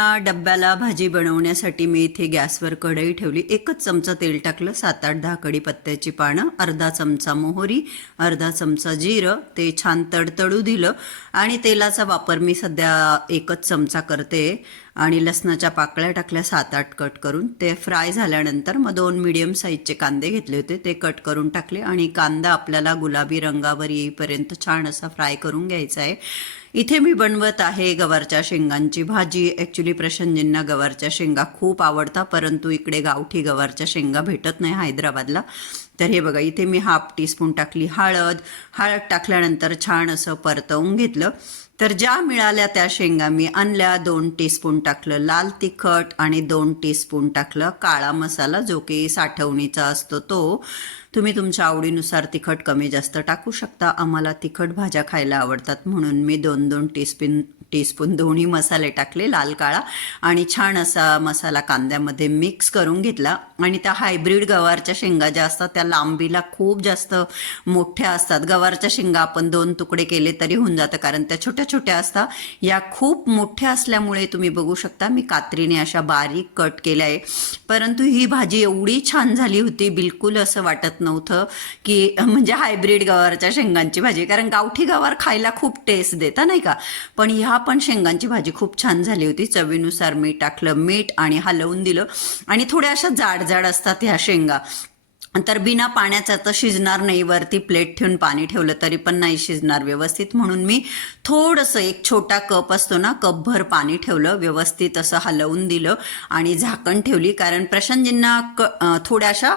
ना डब्याला भाजी बनवण्यासाठी मी इथे गॅसवर कढई ठेवली. एकच चमचा तेल टाकलं. सात आठ दहा कढीपत्त्याची पानं अर्धा चमचा मोहरी अर्धा चमचा जिरं ते छान तडतडू दिलं. आणि तेलाचा वापर मी सध्या एकच चमचा करते आणि लसणाच्या पाकळ्या टाकल्या सात आठ कट करून. ते फ्राय झाल्यानंतर मग दोन मिडियम साईजचे कांदे घेतले होते. ते कट करून टाकले आणि कांदा आपल्याला गुलाबी रंगावर येईपर्यंत छान असा फ्राय करून घ्यायचा आहे. इथे मी बनवत आहे गवारच्या शेंगांची भाजी. ॲक्च्युली प्रशांतजींना गवारच्या शेंगा खूप आवडतात परंतु इकडे गावठी गवारच्या शेंगा भेटत नाही हैदराबादला. तर हे बघा इथे मी हाफ टीस्पून टाकली हळद. हळद टाकल्यानंतर छान असं परतवून घेतलं. तर ज्या मिळाल्या त्या शेंगा मी आणल्या. दोन टीस्पून टाकलं लाल तिखट आणि दोन टीस्पून टाकलं काळा मसाला जो की साठवणीचा असतो तो. तुम्ही तुमच्या आवडीनुसार तिखट कमी जास्त टाकू शकता. आम्हाला तिखट भाज्या खायला आवडतात म्हणून मी दोन दोन टीस्पून टीस्पून दोन्ही मसाले टाकले लाल काळा. आणि छान असा मसाला कांद्यामध्ये मिक्स करून घेतला. आणि त्या हायब्रिड गवारच्या शेंगा ज्या असतात त्या लांबीला खूप जास्त मोठ्या असतात. गवारच्या शेंगा आपण दोन तुकडे केले तरी होऊन जातं कारण त्या छोट्या छोट्या असतात. या खूप मोठ्या असल्यामुळे तुम्ही बघू शकता मी कात्रीने अशा बारीक कट केल्या आहे. परंतु ही भाजी एवढी छान झाली होती बिलकुल असं वाटत नव्हतं की म्हणजे हायब्रीड गवारच्या शेंगांची भाजी. कारण गावठी गवार खायला खूप टेस्ट देता नाही का? पण ह्या पण शेंगांची भाजी खूप छान झाली होती. चवीनुसार मीठ टाकलं मीठ आणि हलवून दिलं. आणि थोड्या अशा जाड जाड असतात ह्या शेंगा. तर बिना पाण्याचा तर शिजणार नाही. वरती प्लेट ठेवून पाणी ठेवलं तरी पण नाही शिजणार व्यवस्थित. म्हणून मी थोडंसं एक छोटा कप असतो ना कपभर पाणी ठेवलं व्यवस्थित असं हलवून दिलं आणि झाकण ठेवली. कारण प्रशांतजींना क थोड्याशा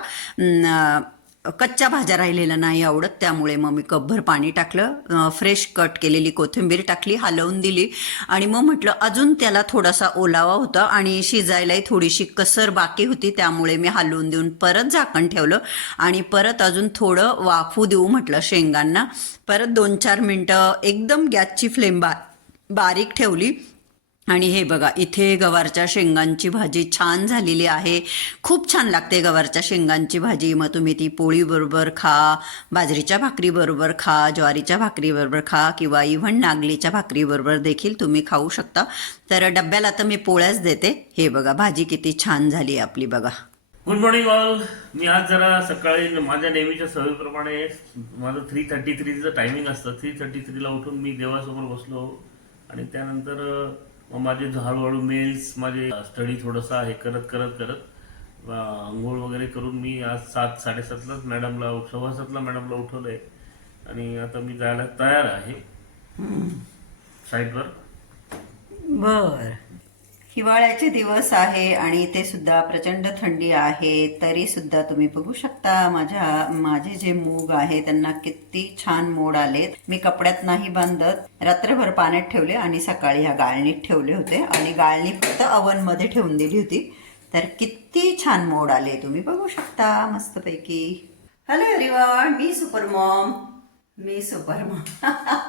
कच्च्या भाज्या राहिलेल्या नाही आवडत त्यामुळे मग मी कपभर पाणी टाकलं फ्रेश कट केलेली कोथिंबीर टाकली हलवून दिली आणि मग म्हटलं अजून त्याला थोडासा ओलावा होता आणि शिजायलाही थोडीशी कसर बाकी होती त्यामुळे मी हलवून देऊन परत झाकण ठेवलं आणि परत अजून थोडं वाफू देऊ म्हटलं शेंगांना. परत दोन चार मिनटं एकदम गॅसची फ्लेम बा बारीक ठेवली आणि हे बघा इथे गवारच्या शेंगांची भाजी छान झालेली आहे. खूप छान लागते गवारच्या शेंगांची भाजी. मग तुम्ही ती पोळीबरोबर खा बाजरीच्या भाकरीबरोबर खा ज्वारीच्या भाकरीबरोबर खा किंवा इव्हन नागलीच्या भाकरीबरोबर देखील तुम्ही खाऊ शकता. तर डब्याला तर मी पोळ्याच देते. हे बघा भाजी किती छान झाली आपली बघा. गुड मॉर्निंग ऑल मी आज जरा सकाळी माझ्या नेहमीच्या सवयीप्रमाणे माझं थ्री थर्टी थ्रीचं टायमिंग असतं. थ्री थर्टी थ्रीला उठून मी देवासमोर बसलो आणि त्यानंतर मग माझे हळूहळू मेल्स माझे स्टडी थोडंसं हे करत करत करत आंघोळ वगैरे करून मी आज सात साडेसातलाच मॅडमला सव्वा सातला मॅडमला उठवलंय. आणि आता मी जायला तयार आहे. साईडवर बर. हिवाळ्याचे दिवस आहे आणि ते सुद्धा प्रचंड थंडी आहे तरी सुद्धा तुम्ही बघू शकता माझ्या माझे जे मूग आहे त्यांना किती छान मोड आलेत. मी कपड्यात नाही बांधत रात्रभर पाण्यात ठेवले आणि सकाळी ह्या गाळणीत ठेवले होते आणि गाळणी फक्त अवनमध्ये ठेवून दिली होती. तर किती छान मोड आले तुम्ही बघू शकता मस्तपैकी. हॅलो एव्हरीवन मी सुपर मॉम मी सुपर मॉम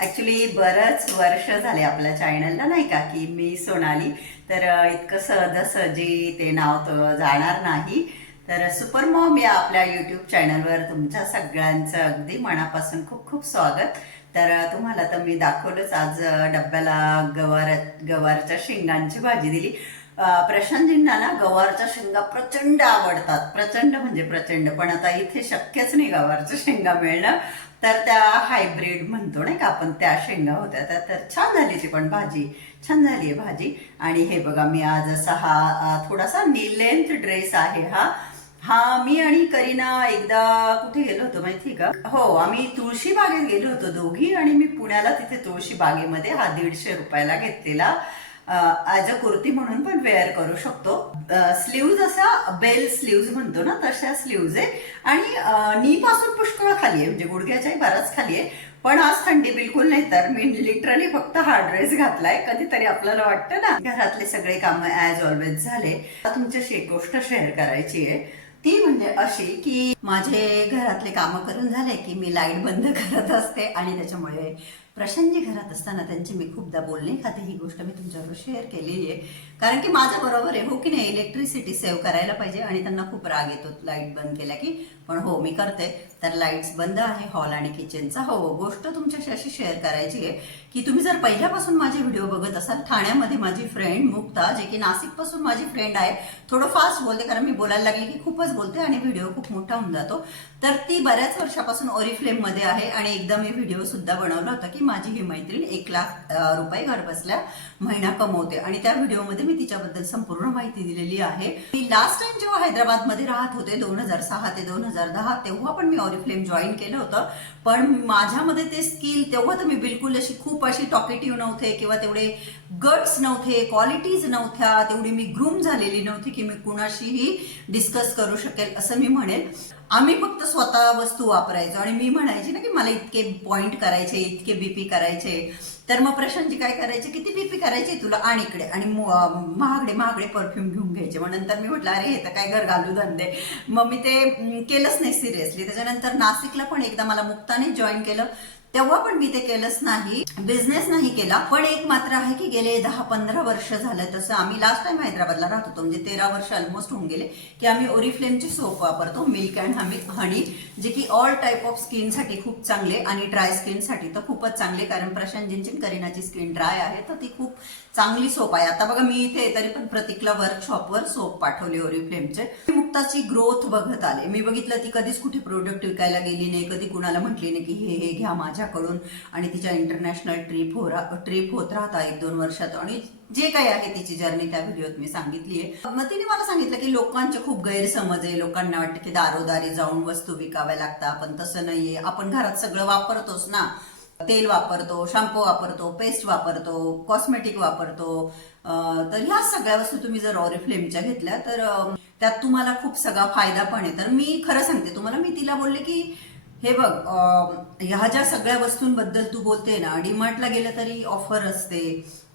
ॲक्च्युली बरंच वर्ष झाले आपल्या चॅनलला नाही का की मी सोनाली. तर इतकं सहजासहजी ते नाव तर जाणार नाही. तर सुपर मॉम या आपल्या यूट्यूब चॅनलवर तुमच्या सगळ्यांचं अगदी मनापासून खूप खूप स्वागत. तर तुम्हाला तर मी दाखवलंच आज डब्याला गवार गवारच्या शेंगांची भाजी दिली. प्रशांतजींना ना गवारच्या शेंगा प्रचंड आवडतात. प्रचंड म्हणजे प्रचंड पण आता इथे शक्यच नाही गवारच्या शेंगा मिळणं. तर त्या हायब्रिड म्हणतो नाही का आपण त्या शेंगा होत्या. त्या तर छान झाली ती पण भाजी. छान झाली आहे भाजी. आणि हे बघा मी आज असा हा थोडासा नी लेंथ ड्रेस आहे हा. हा मी आणि करीना एकदा कुठे गेलो होतो माहिती का? हो आम्ही तुळशी बागेत गेलो होतो दोघी आणि मी पुण्याला तिथे तुळशी बागेमध्ये हा दीडशे रुपयाला घेतलेला. ॲज अ कुर्ती म्हणून पण वेअर करू शकतो. स्लीव्ज असा बेल स्लीव्ज म्हणतो ना तशा स्लीव्ज आहे. आणि नी पासून पुष्कळ खाली आहे म्हणजे गुडघ्याच्याही बराच खाली आहे. पण आज थंडी बिलकुल नाही तर मी लिटरली फक्त हा ड्रेस घातलाय. कधीतरी आपल्याला वाटतं ना घरातले सगळे काम ऍज ऑलवेज झाले. तुमच्याशी एक गोष्ट शेअर करायची आहे. ती म्हणजे अशी की माझे घरातले कामं करून झाले की मी लाइट बंद करत असते आणि त्याच्यामुळे प्रशांतजी घरात असताना त्यांची मी खूपदा बोलणे खाते ही गोष्ट मी तुमच्याबरोबर शेअर केलेली आहे. कारण की माझ्या बरोबर आहे हो की नाही इलेक्ट्रिसिटी सेव्ह करायला पाहिजे आणि त्यांना खूप राग येतो लाइट बंद केल्या की पण हो मी करते. तर लाईट्स बंद आहे हॉल आणि किचनचा हो, हो गोष्ट तुमच्याशी अशी शेअर करायची आहे की तुम्ही जर पहिल्यापासून माझे व्हिडिओ बघत असाल ठाण्यामध्ये माझी फ्रेंड मुक्ता जे की नाशिकपासून माझी फ्रेंड आहे थोडं फास्ट बोलते कारण मी बोलायला लागले की खूपच बोलते आणि व्हिडिओ खूप मोठा होऊन जातो. तर ती बऱ्याच वर्षापासून ओरिफ्लेममध्ये आहे आणि एकदा मी व्हिडिओ सुद्धा बनवला होता की माझी ही मैत्रीण एक लाख रुपये घर बसल्या महिना कमवते आणि त्या व्हिडिओमध्ये मी तिच्याबद्दल संपूर्ण माहिती दिलेली आहे. मी लास्ट टाइम जेव्हा हैदराबादमध्ये राहत होते दोन हजार सहा ते दोन हजार दहा तेव्हा पण मी ऑरिफ्लेम जॉईन केलं होतं. पण माझ्यामध्ये ते स्किल तेव्हा तर मी बिलकुल अशी खूप खूप अशी टॉकेटिव्ह नव्हते किंवा तेवढे गट्स नव्हते क्वालिटीज नव्हत्या तेवढी मी ग्रूम झालेली नव्हती की मी कुणाशीही डिस्कस करू शकेल असं मी म्हणेल आम्ही फक्त स्वतः वस्तू वापरायचो आणि मी म्हणायची ना की मला इतके पॉईंट करायचे इतके बीपी करायचे. तर मग प्रशांतजी काय करायचे? किती बीपी करायचे? तुला आणि इकडे. आणि महागडे महागडे परफ्यूम घेऊन घ्यायचे. मग नंतर मी म्हटलं अरे हे तर काय घर घालू धंदे. मग मी ते केलंच नाही सिरियसली त्याच्यानंतर नाशिकला पण एकदा मला मुक्ताने जॉईन केलं. तेव्हा पण मी ते केलंच नाही. बिझनेस नाही केला. पण एक मात्र आहे की गेले दहा पंधरा वर्ष झालं. तसं आम्ही लास्ट टाइम हैदराबादला राहत होतो. म्हणजे तेरा वर्ष ऑलमोस्ट होऊन गेले की आम्ही ओरिफ्लेमची सोप वापरतो. मिल्क अँड हमी हनी जे की ऑल टाईप ऑफ स्किनसाठी खूप चांगले आणि ड्राय स्किनसाठी तर खूपच चांगले. कारण प्रशांत जिंचन करीनाची स्किन ड्राय आहे तर ती खूप चांगली सोप आहे. आता बघा मी इथे तरी पण प्रतीकला वर्कशॉपवर सोप पाठवले ओरिफ्लेमचे मी मुक्ताची ग्रोथ बघत आले. मी बघितलं ती कधीच कुठे प्रोडक्ट विकायला गेली नाही. कधी कुणाला म्हटली नाही की हे हे घ्या माझ्या माझ्याकडून आणि तिच्या इंटरनॅशनल ट्रिप हो ट्रिप होत राहता एक दोन वर्षात. आणि जे काही आहे तिची जर्नी त्या व्हिडिओत मी सांगितली आहे मग तिने मला सांगितलं की लोकांचे खूप गैरसमज आहे. लोकांना वाटतं की दारोदारी जाऊन वस्तू विकाव्या लागतात पण तसं नाहीये. आपण घरात सगळं वापरतोच ना. तेल वापरतो शॅम्पू वापरतो पेस्ट वापरतो कॉस्मेटिक वापरतो. तर ह्या सगळ्या वस्तू तुम्ही जर ऑरिफ्लेमच्या घेतल्या तर त्यात तुम्हाला खूप सगळा फायदा पण आहे. तर मी खरं सांगते तुम्हाला मी तिला बोलले की हे बघ ह्या ज्या सगळ्या वस्तूंबद्दल तू बोलते ना डीमार्टला गेलं तरी ऑफर असते.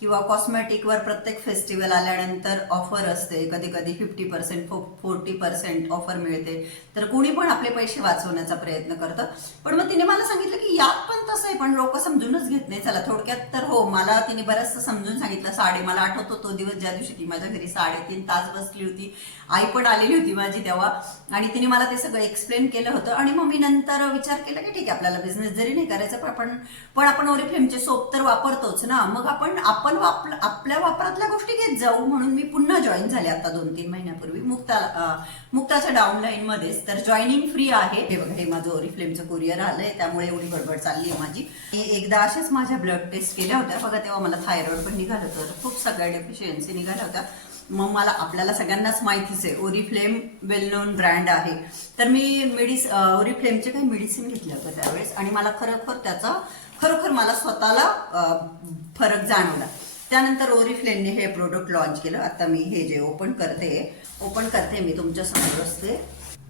किंवा कॉस्मेटिकवर प्रत्येक फेस्टिवल आल्यानंतर ऑफर असते. कधी कधी फिफ्टी पर्सेंट फो फोर्टी पर्सेंट ऑफर मिळते. तर कुणी पण आपले पैसे वाचवण्याचा प्रयत्न करतं. पण मग तिने मला सांगितलं की यात पण तसं आहे पण लोक समजूनच घेत नाही. चला थोडक्यात तर हो मला तिने बरंचसं समजून सांगितलं. साडे मला आठवतो तो दिवस ज्या दिवशी ती माझ्या घरी साडेतीन तास बसली होती. आई पण आलेली होती माझी तेव्हा. आणि तिने मला ते सगळं एक्सप्लेन केलं होतं. आणि मग मी नंतर विचार केला की ठीक आहे आपल्याला बिझनेस जरी नाही करायचा पण आपण पण आपण ओरिफ्लेमचे सोप तर वापरतोच ना. मग आपण आपण वापर आपल्या वापरातल्या गोष्टी घेत जाऊ म्हणून मी पुन्हा जॉईन झाले आता दोन तीन महिन्यापूर्वी. मुक्ता मुक्ताच्या डाऊनलाईन मध्येच. तर जॉईनिंग फ्री आहे. हे बघा हे माझं ओरिफ्लेमचं कुरिअर आलंय. त्यामुळे एवढी गडबड चालली आहे माझी. एकदा अशाच माझ्या ब्लड टेस्ट केल्या होत्या. बघा तेव्हा मला थायरॉइड पण निघालं होतं. खूप सगळ्या डेफिशियन्सी निघाल्या होत्या. मग मला आपल्याला सगळ्यांनाच माहितीच आहे. ओरिफ्लेम वेल नोन ब्रँड आहे. तर मी मेडिस ओरिफ्लेमचे काही मेडिसिन घेतल्या होत्या त्यावेळेस. आणि मला खरोखर त्याचा खरोखर मला स्वतःला फरक जाणवला. त्यानंतर ओरिफ्लेमने हे प्रोडक्ट लॉन्च केलं. आता मी हे जे ओपन करते ओपन करते मी तुमच्यासमोर असते.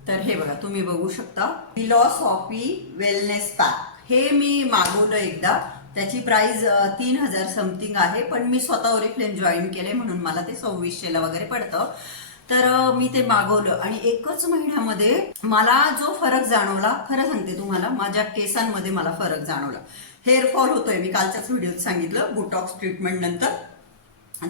तर हे बघा तुम्ही बघू शकता. फिलॉसॉफी वेलनेस पॅक हे मी मागवलं एकदा. त्याची प्राइस तीन हजार समथिंग आहे पण मी स्वतः ओरिफ्लेम जॉईन केले म्हणून मला ते सव्वीसशेला वगैरे पडतं. तर मी ते मागवलं आणि एकच महिन्यामध्ये मला जो फरक जाणवला खरं सांगते तुम्हाला माझ्या केसांमध्ये मला फरक जाणवला. हेअर फॉल होतोय. मी कालच्याच व्हिडिओत सांगितलं बुटॉक्स ट्रीटमेंट नंतर.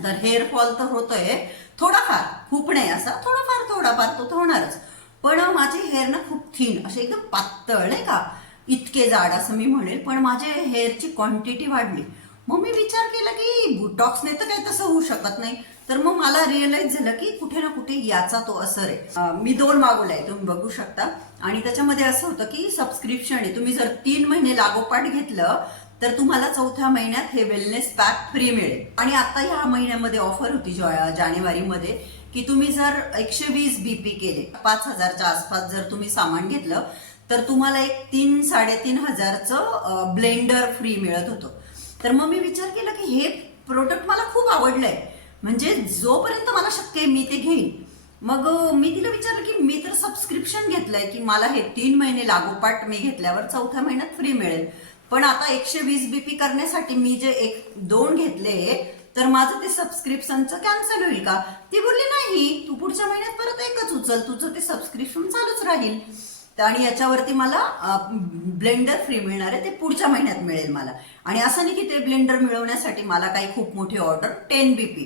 तर हेअर फॉल तर होतोय. थोडाफार खूप नाही असा थोडाफार थोडाफार तो तर होणारच. पण माझे हेअर ना खूप थीन असे एकदम पातळ नाही का? इतके जाड असं मी म्हणेल पण माझे हेअरची क्वांटिटी वाढली. मग मी विचार केला की बुटॉक्सने तर काही तसं होऊ शकत नाही. तर मग मला रिअलाइज झालं की कुठे ना कुठे याचा तो असर आहे. मी दोन मागवलाय तुम्ही बघू शकता. आणि त्याच्यामध्ये असं होतं की सबस्क्रिप्शन आहे. तुम्ही जर तीन महिने लागोपाठ घेतलं तर तुम्हाला चौथ्या महिन्यात हे वेलनेस पॅक फ्री मिळेल. आणि आता ह्या महिन्यामध्ये ऑफर होती जानेवारीमध्ये की तुम्ही जर एकशे वीस बीपी केले पाच हजारच्या आसपास जर तुम्ही सामान घेतलं तर तुम्हाला एक तीन साडेतीन हजारचं ब्लेंडर फ्री मिळत होतं. तर मग मी विचार केला की हे प्रोडक्ट मला खूप आवडलंय. म्हणजे जोपर्यंत मला शक्य आहे मी ते घेईन. मग मी तिला विचारलं की मी तर सबस्क्रिप्शन घेतलंय की मला हे तीन महिने लागोपाठ मी घेतल्यावर चौथ्या महिन्यात फ्री मिळेल. पण आता एकशे वीस बीपी करण्यासाठी मी जे एक दोन घेतले तर माझं ते सबस्क्रिप्शनचं कॅन्सल होईल का? ती बोलली नाही तू पुढच्या महिन्यात परत एकच उचल तुझं ते सबस्क्रिप्शन चालूच राहील. आणि याच्यावरती मला ब्लेंडर फ्री मिळणार आहे ते पुढच्या महिन्यात मिळेल मला. आणि असं नाही की ते ब्लेंडर मिळवण्यासाठी मला काही खूप मोठी ऑर्डर टेन बीपी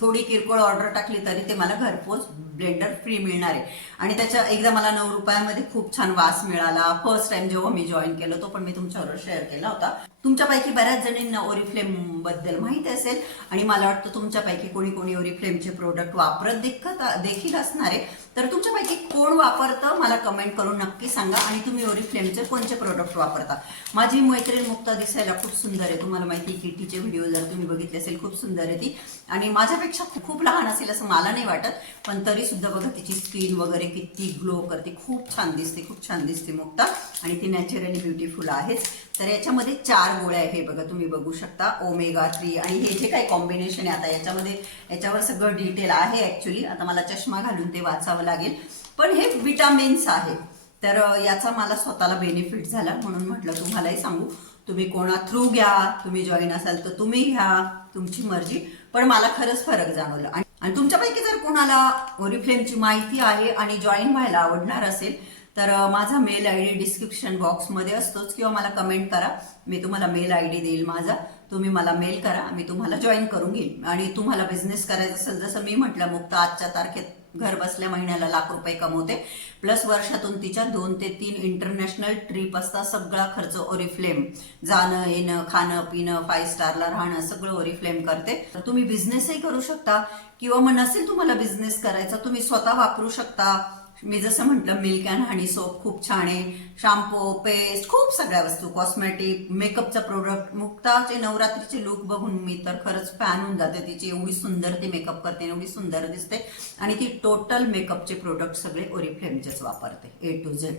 थोडी किरकोळ ऑर्डर टाकली तरी ते मला घरपोच ब्लेंडर फ्री मिळणार आहे. आणि त्याच्या एकदा मला नऊ रुपयामध्ये खूप छान वास मिळाला. फर्स्ट टाइम जेव्हा मी जॉईन केलं तो पण मी तुमच्याबरोबर शेअर केला होता. तुमच्यापैकी बऱ्याच जणींना ओरिफ्लेमबद्दल माहिती असेल आणि मला वाटतं तुमच्यापैकी कोणी कोणी ओरिफ्लेमचे प्रोडक्ट वापरत देखत देखील असणार आहे. तर तुमच्यापैकी कोण वापरतं मला कमेंट करून नक्की सांगा आणि तुम्ही ओरिफ्लेमचे कोणते प्रोडक्ट वापरता? माझी मैत्रीण मुक्ता दिसायला खूप सुंदर आहे. तुम्हाला माहिती आहे किटीचे व्हिडिओ जर तुम्ही बघितले असेल खूप सुंदर आहे ती. आणि माझ्यापेक्षा खूप लहान असेल असं मला नाही वाटत पण तरी सुद्धा बघा तिची स्किन वगैरे किती ग्लो करते. खूप छान दिसते खूप छान दिसते मुक्ता. आणि ती नॅचरली ब्युटिफुल आहेच. तर याच्यामध्ये चार गोळ्या आहे बघा तुम्ही बघू शकता. ओमेगा थ्री आणि हे जे काही कॉम्बिनेशन आहे आता याच्यामध्ये याच्यावर सगळं डिटेल आहे ॲक्च्युली आता मला चष्मा घालून ते वाचावं लागेल. पण हे विटामिन्स आहे. तर याचा मला स्वतःला बेनिफिट झाला म्हणून म्हटलं तुम्हालाही सांगू. तुम्ही कोणा थ्रू घ्या. तुम्ही जॉईन असाल तर तुम्ही घ्या. तुमची मर्जी. पण मला खरंच फरक जाणवलं. आणि तुमच्यापैकी जर कोणाला ओरिफ्लेमची माहिती आहे आणि जॉईन व्हायला आवडणार असेल तर माझा मेल आय डी डिस्क्रिप्शन बॉक्समध्ये असतोच किंवा मला कमेंट करा. मी तुम्हाला मेल आय डी देईल माझा. तुम्ही मला मेल करा. मी तुम्हाला जॉईन करून घेईल. आणि तुम्हाला बिझनेस करायचा असेल जसं मी म्हटलं मुक्त आजच्या तारखेत घर बसल्या महिन्याला लाख रुपये कमवते. प्लस वर्षातून तिच्या दोन ते तीन इंटरनॅशनल ट्रिप असतात. सगळा खर्च ओरिफ्लेम. जाणं येणं खाणं पिणं फाईव्ह स्टारला राहणं सगळं ओरिफ्लेम करते. तर तुम्ही बिझनेसही करू शकता. किंवा मग नसेल तुम्हाला बिझनेस करायचा तुम्ही स्वतः वापरू शकता. मी जसं म्हटलं मिल्क अँड हनी सोप खूप छान आहे. शॅम्पू पेस्ट खूप सगळ्या वस्तू कॉस्मेटिक मेकअपचा प्रोडक्ट मुक्ताचे नवरात्रीचे लुक बघून मी तर खरंच फॅन होऊन जाते. तिची एवढी सुंदर ती मेकअप करते एवढी सुंदर दिसते. आणि ती टोटल मेकअपचे प्रोडक्ट सगळे ओरिफ्लेमचेच वापरते ए टू झेड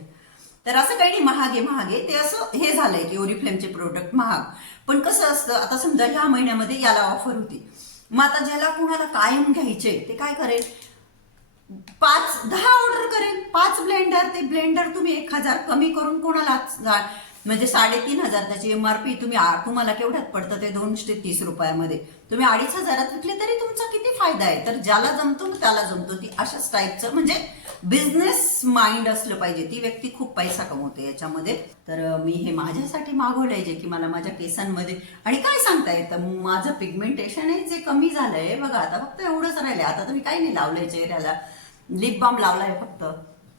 तर असं काही नाही महागे महागे. ते असं हे झालंय की ओरिफ्लेमचे प्रोडक्ट महाग. पण कसं असतं आता समजा ह्या महिन्यामध्ये याला ऑफर होती. मग आता ज्याला कुणाला कायम घ्यायचे ते काय करेल? पाच दहा ऑर्डर करेल पाच ब्लेंडर ते ब्लेंडर तुम्ही एक हजार कमी करून कोणाला म्हणजे साडेतीन हजार त्याची एम आर पी तुम्ही तुम्हाला केवढ्यात पडतं ते दोनशे तीस रुपयामध्ये. तुम्ही अडीच हजारात विकले तरी तुमचा किती फायदा आहे? तर ज्याला जमतो ना त्याला जमतो. ती अशाच टाईपचं म्हणजे बिझनेस माइंड असलं पाहिजे. ती व्यक्ती खूप पैसा कमवते याच्यामध्ये. तर मी हे माझ्यासाठी मागवलंय जे की मला माझ्या केसांमध्ये आणि काय सांगता येतं? माझं पिगमेंटेशन आहे जे कमी झालंय. बघा आता फक्त एवढंच राहिलंय. आता तुम्ही काही नाही लावलंय चेहऱ्याला. लिप बाम लावलाय फक्त.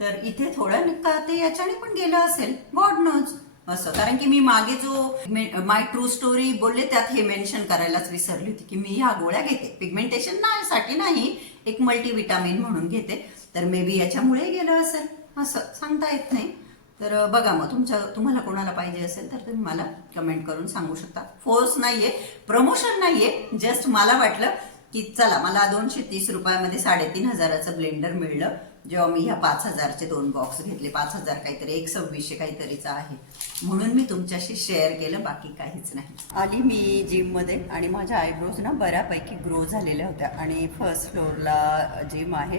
तर इथे थोडं का ते याच्याने पण गेलं असेल. गॉड नोज असं. कारण की मी मागे जो माय ट्रू स्टोरी बोलले त्यात हे मेन्शन करायलाच विसरली होती की मी ह्या गोळ्या घेते. पिगमेंटेशन नाही साठी नाही. एक मल्टीविटामिन म्हणून घेते. तर मे बी याच्यामुळे गेलं असेल. असं. सांगता येत नाही. तर बघा मग तुमच्या तुम्हाला कोणाला पाहिजे असेल तर तुम्ही मला कमेंट करून सांगू शकता. फोर्स नाहीये. प्रमोशन नाहीये. जस्ट मला वाटलं की चला मला दोनशे तीस रुपयामध्ये साडेतीन हजाराचं ब्लेंडर मिळलं जेव्हा मी ह्या पाच हजारचे दोन बॉक्स घेतले. पाच हजार काहीतरी एक सव्वीसशे काहीतरीचा आहे. म्हणून मी तुमच्याशी शेअर केलं बाकी काहीच नाही. आली मी जिममध्ये आणि माझ्या आयब्रोज ना बऱ्यापैकी ग्रो झालेल्या होत्या. आणि फर्स्ट फ्लोअरला जिम आहे.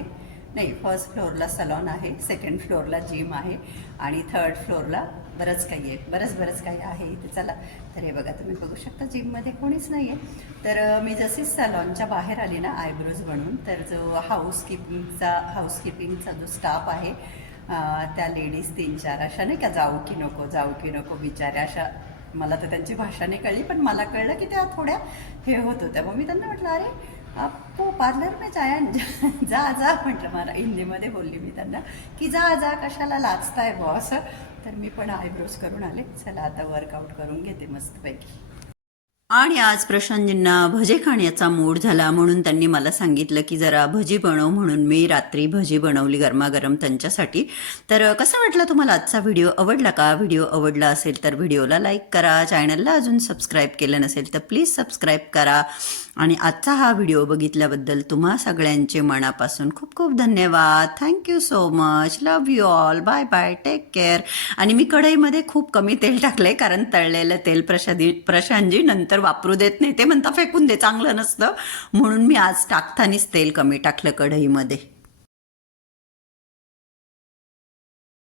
नाही फर्स्ट फ्लोअरला सलॉन आहे. सेकंड फ्लोअरला जिम आहे. आणि थर्ड फ्लोअरला बरंच काही आहे. बरंच बरंच काही आहे इथे. चला. तर हे बघा तुम्ही बघू शकता जिममध्ये कोणीच नाही आहे तर मी जशी सलॉनच्या बाहेर आली ना आयब्रोज बनवून तर जो हाऊसकीपिंगचा हाऊसकीपिंगचा जो स्टाफ आहे त्या लेडीज तीन चार अशा नाही का जाऊ की नको जाऊ की नको बिचाऱ्या अशा मला तर त्यांची भाषा नाही कळली पण मला कळलं की त्या थोड्या हे होत होत्या. मग मी त्यांना म्हटलं अरे आपको पार्लर में जाया जा जा म्हटलं मला. हिंदीमध्ये बोलली मी त्यांना की जा जा कशाला लाचताय बॉस तर मी पण आयब्रोज करून आले. चला आता वर्कआउट करून घेते मस्तपैकी. आणि आज प्रशांतजींना भजे खाण्याचा मूड झाला म्हणून त्यांनी मला सांगितलं की जरा भजी बनव म्हणून मी रात्री भजी बनवली गरमागरम त्यांच्यासाठी. तर कसा वाटलं तुम्हाला आजचा व्हिडिओ? आवडला का? व्हिडिओ आवडला असेल तर व्हिडिओला लाईक करा. चॅनलला अजून सबस्क्राईब केलं नसेल तर प्लीज सबस्क्राईब करा. आणि आजचा हा व्हिडिओ बघितल्याबद्दल तुम्हा सगळ्यांचे मनापासून खूप खूप धन्यवाद. Thank you so much love you all bye bye take care आणि मी कढईमध्ये खूप कमी तेल टाकलंय कारण तळलेलं तेल प्रशादी प्रशांतजी नंतर वापरू देत नाही. ते म्हणता फेकून दे चांगलं नसतं. म्हणून मी आज टाकतानीच तेल कमी टाकलं कढईमध्ये.